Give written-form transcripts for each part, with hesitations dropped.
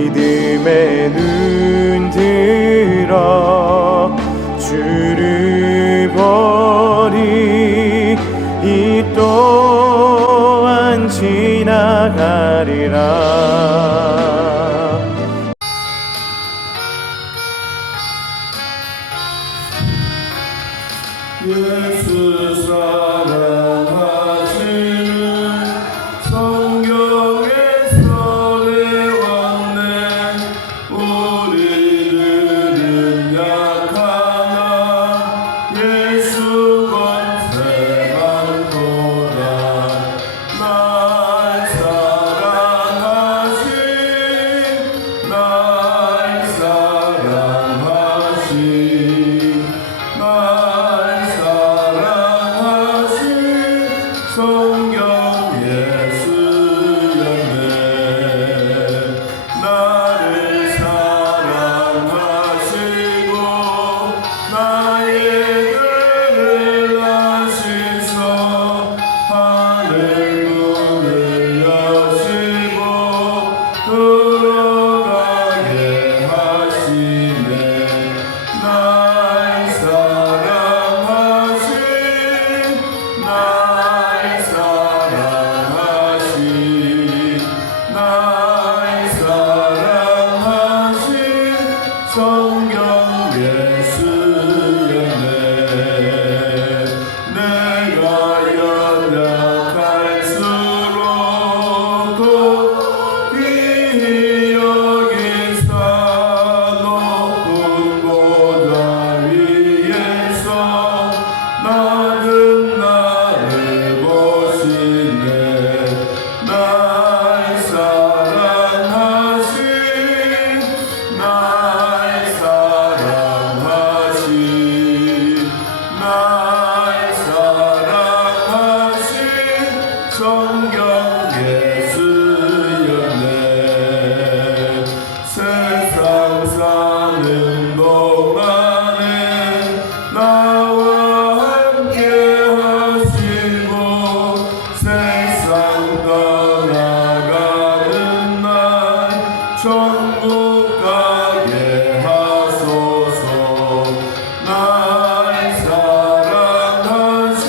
믿음의 눈 들어 주를 보리. 이 또한 지나가리라. 예수 사랑하시는 성경에서 내왔네. 우리들은 약하나 예수 권세 많도다. 날 사랑하신 날 사랑하신 날 성경 예수였네. 나를 사랑하시고 나의 죄를 아시소. 하늘 문을 여시고 들어가게 하시네. 날 사랑하신 날 사랑하신 성경 예수였네. 내가 연약할수록 높이 여기사 높은 보좌 위에서 나는 나를 보시네. 날 사랑하신 날 사랑하신 날 사랑하신 성경 예수였네. 세상 사는 동안에 나와 함께 하시고 세상 떠나가는 날 천국 가게 하소서. 날 사랑하신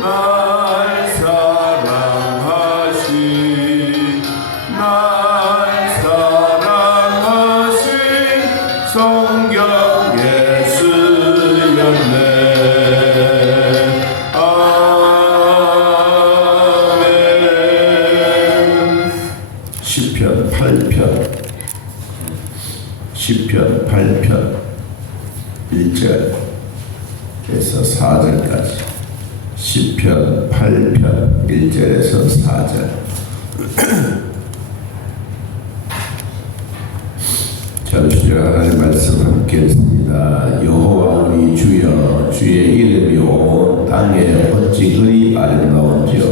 날 사랑하신 날 사랑하신 성경 예수였네. 아멘. 시편 8편 1절에서 4절까지. 시편 8편 1절에서 4절. 잠시 하나님의 말씀 함께 했습니다. 여호와 우리 주여, 주의 이름이 온 땅에 어찌 그리 아름다운지요.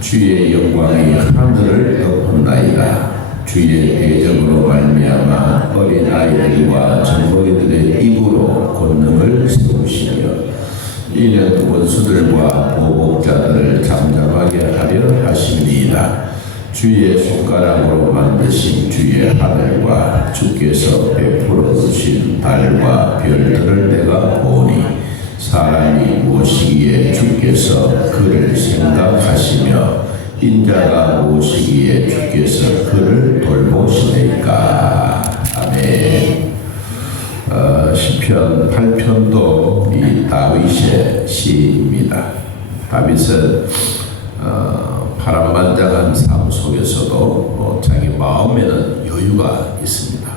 주의 영광이 하늘을 덮었나이다. 주의 대적으로 말미암아 어린 아이들과 젊은이들의 입으로 권능을 세우시며 이는 원수들과 보복자들을 잠잠하게 하려 하심이니이다. 주의 손가락으로 만드신 주의 하늘과 주께서 베풀어 주신 달과 별들을 내가 보니 사람이 무엇이기에 주께서 그를 생각하시며 인자가 무엇이기에 주께서 그를 돌보시니까. 아멘. 시편 8편도 이 다윗의 시입니다. 다윗은 파란만장한 삶 속에서도 자기 마음에는 여유가 있습니다.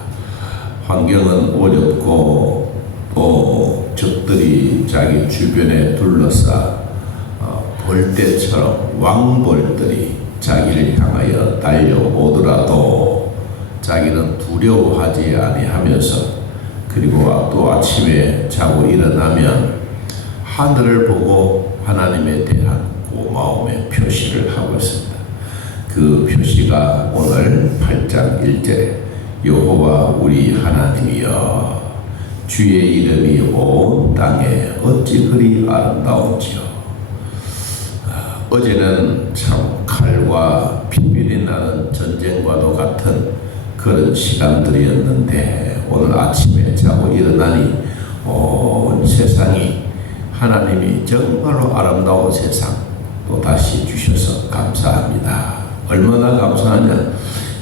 환경은 어렵고 또 적들이 자기 주변에 둘러싸 벌떼처럼 왕벌들이 자기를 향하여 달려오더라도 자기는 두려워하지 아니하면서, 그리고 또 아침에 자고 일어나면 하늘을 보고 하나님에 대한 고마움의 표시를 하고 있습니다. 그 표시가 오늘 8장 1절에 여호와 우리 하나님이여 주의 이름이 온 땅에 어찌 그리 아름다운지요. 어제는 참 칼과 비밀의 매일이 나는 전쟁과도 같은 그런 시간들이었는데 오늘 아침에 자고 일어나니 온 세상이 하나님이 정말로 아름다운 세상 또 다시 주셔서 감사합니다. 얼마나 감사하냐.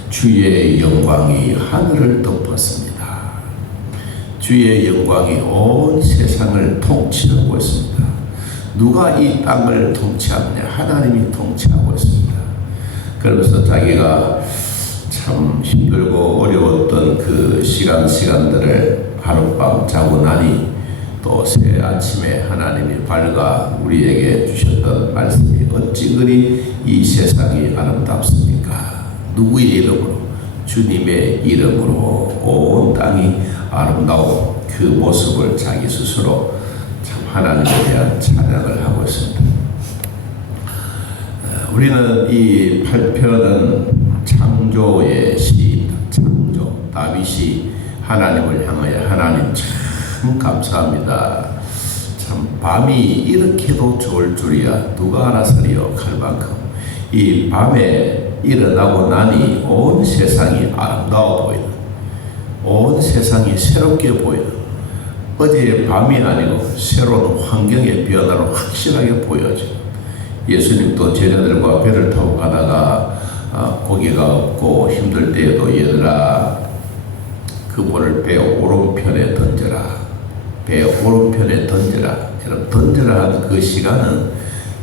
주의 영광이 하늘을 덮었습니다. 주의 영광이 온 세상을 통치하고 있습니다. 누가 이 땅을 통치하느냐? 하나님이 통치하고 있습니다. 그러면서 자기가 참 힘들고 어려웠던 그 시간들을 하룻밤 자고 나니 또 새 아침에 하나님이 밝아 우리에게 주셨던 말씀이 어찌 그리 이 세상이 아름답습니까? 누구의 이름으로? 주님의 이름으로 온 땅이 아름다운 그 모습을 자기 스스로 참 하나님에 대한 찬양을 하고 있습니다. 우리는 이 8편은 창조의 시입니다. 창조. 다윗이 하나님을 향하여 하나님 참 감사합니다. 참 밤이 이렇게도 좋을 줄이야 누가 알아서리요 할 만큼 이 밤에 일어나고 나니 온 세상이 아름다워 보이는, 온 세상이 새롭게 보이는, 어제의 밤이 아니고 새로운 환경의 변화로 확실하게 보여져요. 예수님도 제자들과 배를 타고 가다가 고기가 없고 힘들 때에도 얘들아 그물을 배 오른편에 던져라. 배 오른편에 던져라. 여러분 던져라 하는 그 시간은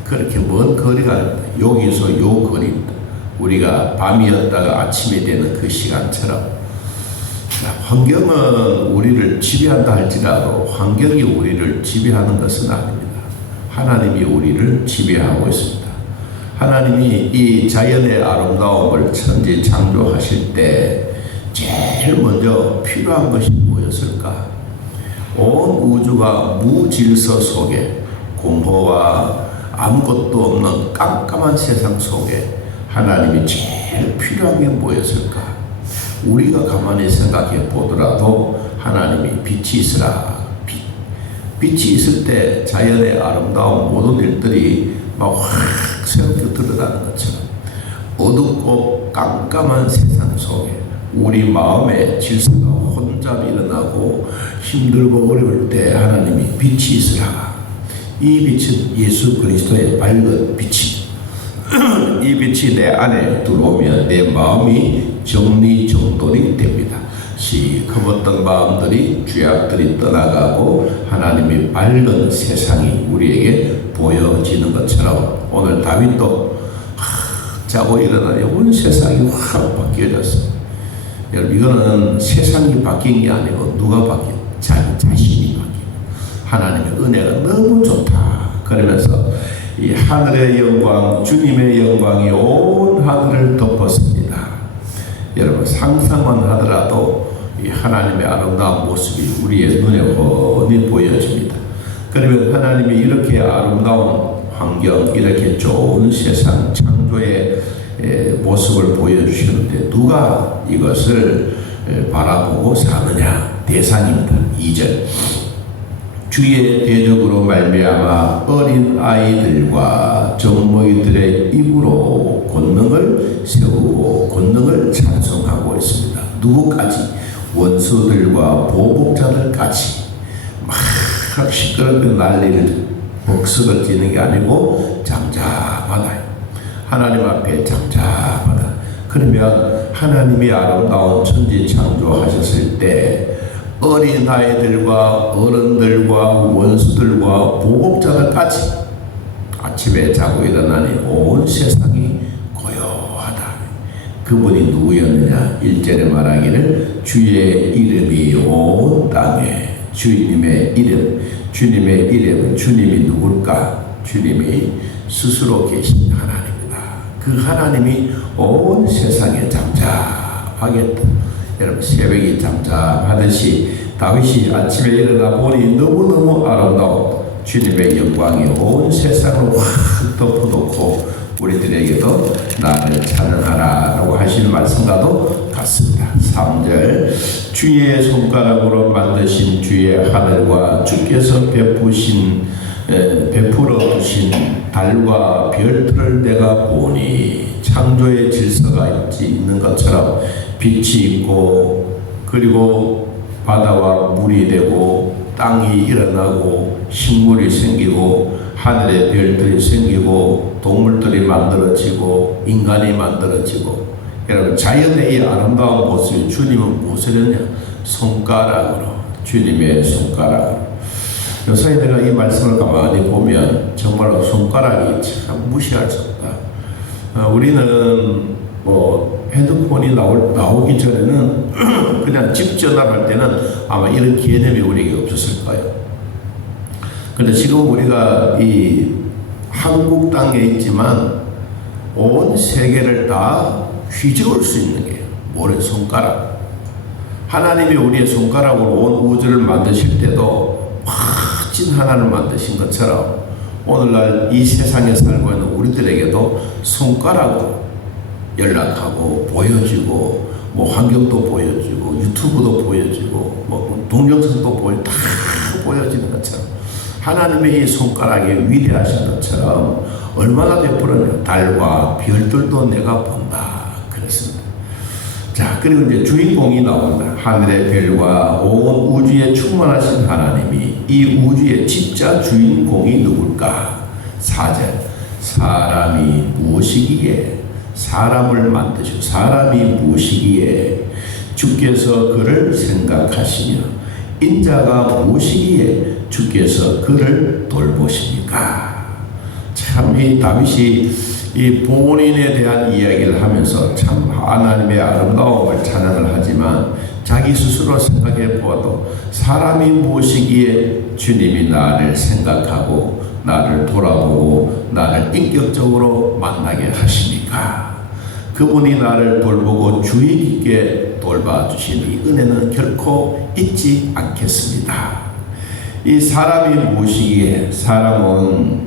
그렇게 먼 거리가 아닙니다. 여기서 요 거리입니다. 우리가 밤이었다가 아침이 되는 그 시간처럼 환경은 우리를 지배한다 할지라도 환경이 우리를 지배하는 것은 아닙니다. 하나님이 우리를 지배하고 있습니다. 하나님이 이 자연의 아름다움을 천지 창조하실 때 제일 먼저 필요한 것이 뭐였을까? 온 우주가 무질서 속에 공허와 아무것도 없는 깜깜한 세상 속에 하나님이 제일 필요한 게 뭐였을까? 우리가 가만히 생각해 보더라도 하나님이 빛이 있으라. 빛이 있을 때 자연의 아름다운 모든 일들이 막 확 새롭게 드러나는 것처럼 어둡고 깜깜한 세상 속에 우리 마음의 질서가 혼잡이 일어나고 힘들고 어려울 때 하나님이 빛이 있으라. 이 빛은 예수 그리스도의 밝은 빛이 이 빛이 내 안에 들어오면 내 마음이 정리정돈이 됩니다. 시커멓던 마음들이 죄악들이 떠나가고 하나님의 밝은 세상이 우리에게 보여지는 것처럼 오늘 다윗도 자고 일어나니 온 세상이 확 바뀌어졌어요. 여러분 이거는 세상이 바뀐 게 아니고 누가 바뀌어? 자기 자신이 바뀌어. 하나님의 은혜가 너무 좋다. 그러면서 이 하늘의 영광, 주님의 영광이 온 하늘을 덮었습니다. 여러분 상상만 하더라도 이 하나님의 아름다운 모습이 우리의 눈에 훤히 보여집니다. 그러면 하나님이 이렇게 아름다운 환경, 이렇게 좋은 세상 창조의 모습을 보여주시는데 누가 이것을 바라보고 사느냐? 대상입니다. 2절 주의 대적으로 말미암아 어린 아이들과 정모이들의 입으로 권능을 세우고 권능을 찬송하고 있습니다. 누구까지? 원수들과 보복자들까지 막 시끄럽게 난리를 복석을 지는 게 아니고 잠잠하다. 하나님 앞에 잠잠하다. 그러면 하나님이 아름다운 천지 창조하셨을 때 어린아이들과 어른들과 원수들과 보복자들까지 아침에 자고 일어나니 온 세상이 고요하다. 그분이 누구였느냐? 1절에 말하기를 주의 이름이 온 땅에 주님의 이름, 주님의 이름은 주님이 누굴까? 주님이 스스로 계신 하나님이다. 그 하나님이 온 세상에 잠잠하겠다. 여러분 새벽이 잠잠하듯이 다윗이 아침에 일어나 보니 너무너무 아름다운 주님의 영광이 온 세상을 확 덮어놓고 우리들에게도 나를 찬양하라 라고 하시는 말씀과도 같습니다. 3절 주의 손가락으로 만드신 주의 하늘과 주께서 베푸신 베풀어 주신 달과 별들을 내가 보니 창조의 질서가 있는 것처럼 빛이 있고, 그리고 바다와 물이 되고 땅이 일어나고 식물이 생기고 하늘의 별들이 생기고 동물들이 만들어지고 인간이 만들어지고. 여러분, 자연의 이 아름다운 모습이 주님은 무엇을 했냐? 손가락으로, 주님의 손가락으로. 요사이 내가 이 말씀을 가만히 보면 정말로 손가락이 참 무시할 수 없다. 우리는 뭐 핸드폰이 나오기 전에는 그냥 집 전화할 때는 아마 이런 개념이 우리에게 없었을 거예요. 그런데 지금 우리가 이 한국 땅에 있지만 온 세계를 다 휘저을 수 있는 게 뭐래? 손가락. 하나님이 우리의 손가락으로 온 우주를 만드실 때도 멋진 하나님을 만드신 것처럼 오늘날 이 세상에 살고 있는 우리들에게도 손가락으로 연락하고 보여지고 뭐 환경도 보여지고 유튜브도 보여지고 뭐 동영상도 다 보여지는 것처럼 하나님의 이 손가락이 위대하신 것처럼 얼마나 베풀었냐. 달과 별들도 내가 본다 그랬습니다. 자, 그리고 이제 주인공이 나온다. 하늘의 별과 온 우주에 충만하신 하나님이 이 우주의 진짜 주인공이 누굴까? 4절. 사람이 무엇이기에 사람을 만드시고 사람이 무엇이기에 주께서 그를 생각하시며 인자가 무엇이기에 주께서 그를 돌보십니까? 참 이 다윗이 이 본인에 대한 이야기를 하면서 참 하나님의 아름다움을 찬양을 하지만 자기 스스로 생각해 보아도 사람이 무엇이기에 주님이 나를 생각하고 나를 돌아보고 나를 인격적으로 만나게 하십니까? 그분이 나를 돌보고 주의 깊게 돌봐주신 이 은혜는 결코 잊지 않겠습니다. 이 사람이 무엇이기에 사람은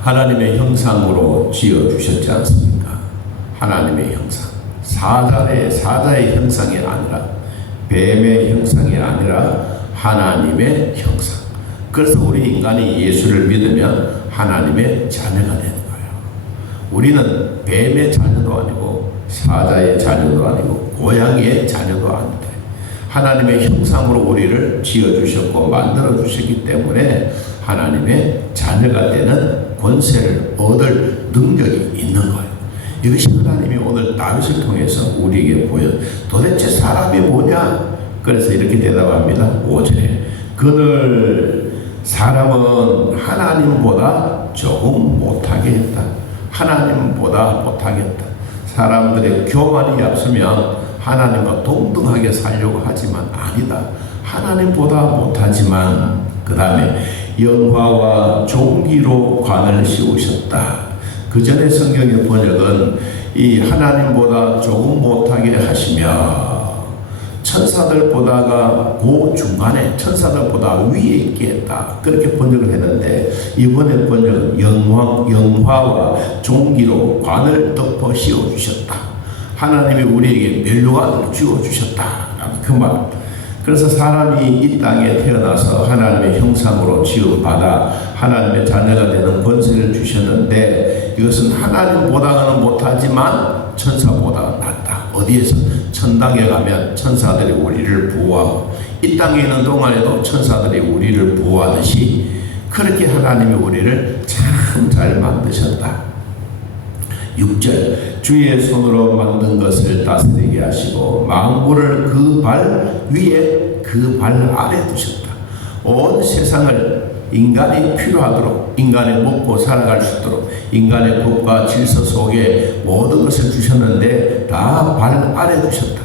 하나님의 형상으로 지어주셨지 않습니까? 하나님의 형상. 사자의 형상이 아니라 뱀의 형상이 아니라 하나님의 형상. 그래서 우리 인간이 예수를 믿으면 하나님의 자녀가 되는 거예요. 우리는 뱀의 자녀도 아니고 사자의 자녀도 아니고 고양이의 자녀도 아닌데 하나님의 형상으로 우리를 지어주셨고 만들어주셨기 때문에 하나님의 자녀가 되는 권세를 얻을 능력이 있는 거예요. 이것이 하나님이 오늘 다윗을 통해서 우리에게 보여. 도대체 사람이 뭐냐? 그래서 이렇게 대답합니다. 5절에 그를 사람은 하나님보다 조금 못하게 했다. 하나님보다 못하겠다. 사람들의 교만이 앞서면 하나님과 동등하게 살려고 하지만 아니다. 하나님보다 못하지만 그 다음에 영화와 종기로 관을 씌우셨다. 그 전에 성경의 번역은 이 하나님보다 조금 못하게 하시며 천사들보다가 그 중간에 천사들보다 위에 있게 했다. 그렇게 번역을 했는데 이번에 번역은 영화와 종기로 관을 덮어 씌워주셨다. 하나님이 우리에게 멸류관을 쥐어주셨다라는 그 말. 그래서 사람이 이 땅에 태어나서 하나님의 형상으로 지음받아 하나님의 자녀가 되는 권세를 주셨는데 이것은 하나님보다는 못하지만 천사보다 낫다. 어디에서? 천당에 가면 천사들이 우리를 보호하고 이 땅에 있는 동안에도 천사들이 우리를 보호하듯이 그렇게 하나님이 우리를 참 잘 만드셨다. 6절 주의 손으로 만든 것을 다스리게 하시고 만물을 그 발 위에 그 발 아래 두셨다. 온 세상을 인간이 필요하도록 인간이 먹고 살아갈 수 있도록 인간의 법과 질서 속에 모든 것을 주셨는데 다 발 아래 두셨다.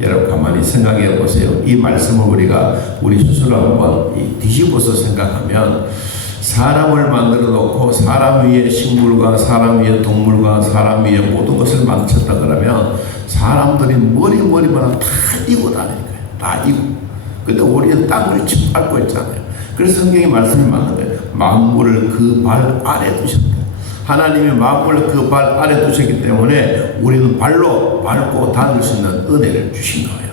여러분 가만히 생각해 보세요. 이 말씀을 우리가 우리 스스로 한번 뒤집어서 생각하면 사람을 만들어 놓고 사람 위에 식물과 사람 위에 동물과 사람 위에 모든 것을 만드셨다 그러면 사람들이 머리만 다 이고 다니는 거예요. 다 이고. 근데 우리는 땅을 짓밟고 있잖아요. 그래서 성경의 말씀이 맞는 거예요. 만물을 그 발 아래 두셨다. 하나님이 만물을 그 발 아래 두셨기 때문에 우리는 발로 밟고 다닐 수 있는 은혜를 주신 거예요.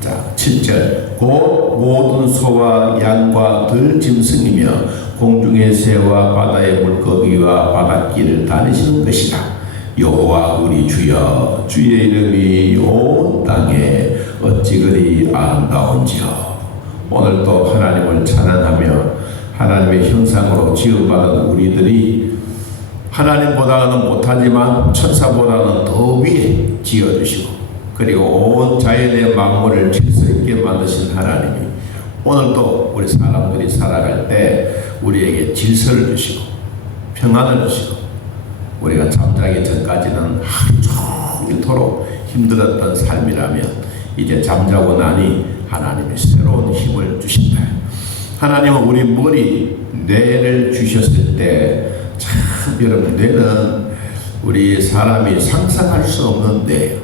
자, 7절 곧 모든 소와 양과 들짐승이며 공중의 새와 바다의 물고기와 바닷길을 다니시는 것이다. 여호와 우리 주여, 주의 이름이 온 땅에 어찌 그리 아름다운지요. 오늘도 하나님을 찬양하며 하나님의 형상으로 지음받은 우리들이 하나님보다는 못하지만 천사보다는 더 위에 지어주시고, 그리고 온 자연의 만물을 질서 있게 만드신 하나님이 오늘도 우리 사람들이 살아갈 때 우리에게 질서를 주시고 평안을 주시고, 우리가 잠자기 전까지는 하루 종일토록 힘들었던 삶이라면 이제 잠자고 나니 하나님이 새로운 힘을 주신다. 하나님은 우리 머리, 뇌를 주셨을 때 참 여러분, 뇌는 우리 사람이 상상할 수 없는 뇌예요.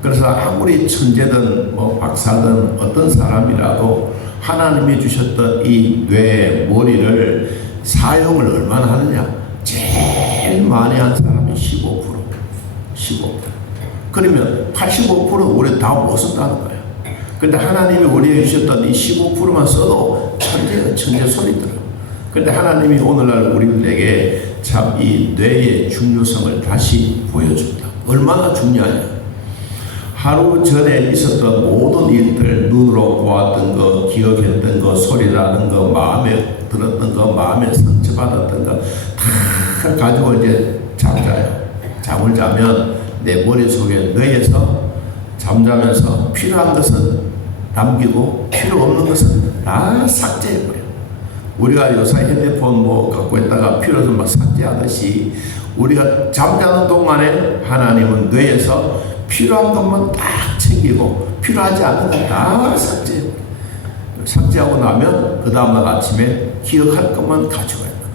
그래서 아무리 천재든 박사든 어떤 사람이라도 하나님이 주셨던 이 뇌, 머리를 사용을 얼마나 하느냐? 제일 많이 한 사람이 15%. 그러면 85%는 우리 다 못 쓴다는 거예요. 근데 하나님이 우리에게 주셨던 이 15%만 써도 천재 소리 들어요. 근데 하나님이 오늘날 우리들에게 참 이 뇌의 중요성을 다시 보여줍니다. 얼마나 중요하냐? 하루 전에 있었던 모든 일들, 눈으로 보았던 거, 기억했던 거, 소리 나는 거, 마음에 들었던 거, 마음에 상처받았던 거 다 가지고 이제 잠자요. 잠을 자면 내 머릿속에 뇌에서 잠자면서 필요한 것은 남기고 필요 없는 것은 다 삭제해버려요. 우리가 요새 핸드폰 갖고 있다가 필요 없으면 막 삭제하듯이 우리가 잠자는 동안에 하나님은 뇌에서 필요한 것만 딱 챙기고 필요하지 않은 거 다 삭제해버려요. 삭제하고 나면 그 다음날 아침에 기억할 것만 가지고 있는 거예요.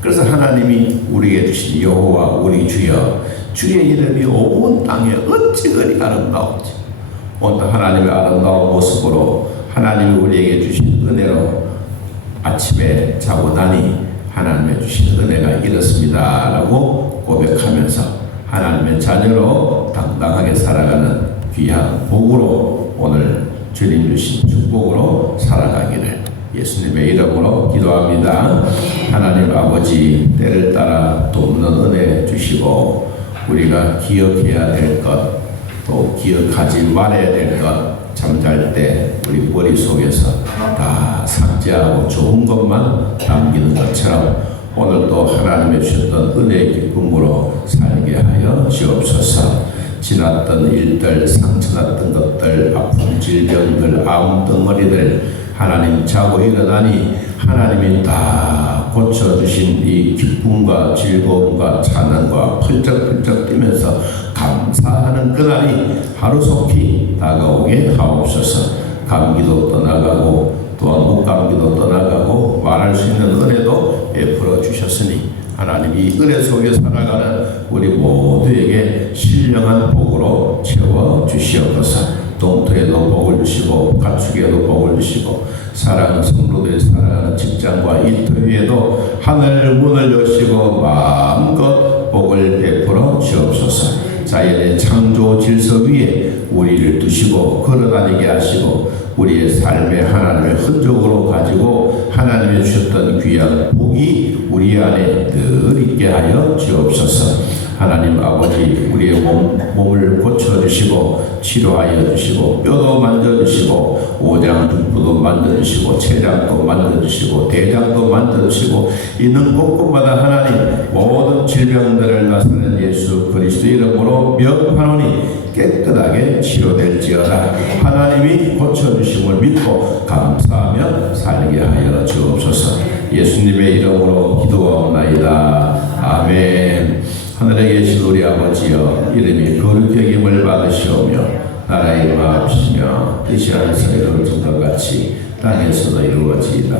그래서 하나님이 우리에게 주신 여호와 우리 주여, 주의 이름이 온 땅에 어찌 그리 아름다운지, 오늘 하나님의 아름다운 모습으로 하나님이 우리에게 주신 은혜로 아침에 자고 나니 하나님의 주신 은혜가 이렇습니다 라고 고백하면서 하나님의 자녀로 당당하게 살아가는 귀한 복으로, 오늘 주님 주신 축복으로 살아가기를 예수님의 이름으로 기도합니다. 하나님 아버지, 때를 따라 돕는 은혜 주시고 우리가 기억해야 될 것, 또 기억하지 말아야 될 것, 잠잘 때 우리 머릿속에서 다 삭제하고 좋은 것만 남기는 것처럼 오늘도 하나님의 주셨던 은혜의 기쁨으로 살게 하여 주옵소서. 지났던 일들, 상처났던 것들, 아픈 질병들, 암덩어리들 하나님 자고 일어나니 하나님이 다 고쳐주신 이 기쁨과 즐거움과 찬양과 펄쩍펄쩍 뛰면서 감사하는 그날이 하루속히 다가오게 하옵소서. 감기도 떠나가고 또한 목감기도 떠나가고 말할 수 있는 은혜도 베풀어 주셨으니 하나님 이 은혜 속에 살아가는 우리 모두에게 신령한 복으로 채워 주시옵소서. 동토에도 복을 주시고 가축에도 복을 주시고 사랑하는 성도들이 살아가는 직장과 일터 위에도 하늘 문을 여시고 마음껏 복을 베풀어 주옵소서. 자연의 창조 질서 위에 우리를 두시고 걸어다니게 하시고 우리의 삶의 하나님의 흔적으로 가지고 하나님이 주셨던 귀한 복이 우리 안에 늘 있게 하여 주옵소서. 하나님 아버지, 우리의 몸을 고쳐주시고 치료하여 주시고 뼈도 만져주시고 오장육부도 만져주시고 췌장도 만져주시고 대장도 만져주시고 있는 곳곳마다 하나님 모든 질병들을 나서는 예수 그리스도 이름으로 명하노니 깨끗하게 치료될지어다. 하나님이 고쳐주심을 믿고 감사하며 살게 하여 주옵소서. 예수님의 이름으로 기도하옵나이다. 아멘. 하늘에 계신 우리 아버지여, 이름이 거룩히 여김을 받으시오며 나라의 마옵시며 뜻이 하늘에서 이루어진 것 같이 땅에서도 이루어지이다.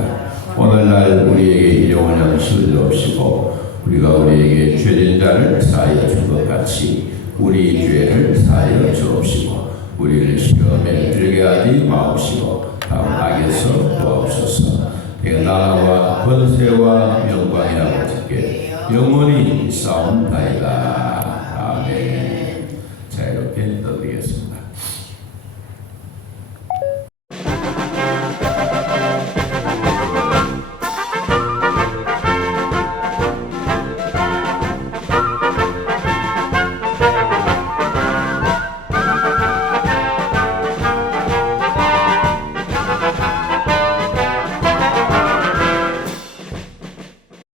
오늘날 우리에게 일용할 양식을 주옵시고 우리가 우리에게 죄진 자를 사하여 준 것 같이 우리 죄를 사하여 주옵시고 우리를 시험에 들게 하지 마옵시고 다음 악에서 도와옵소서. 나라와 권세와 영광이 아버지께 영원히 싸움나이다. 아멘. 자, 이렇게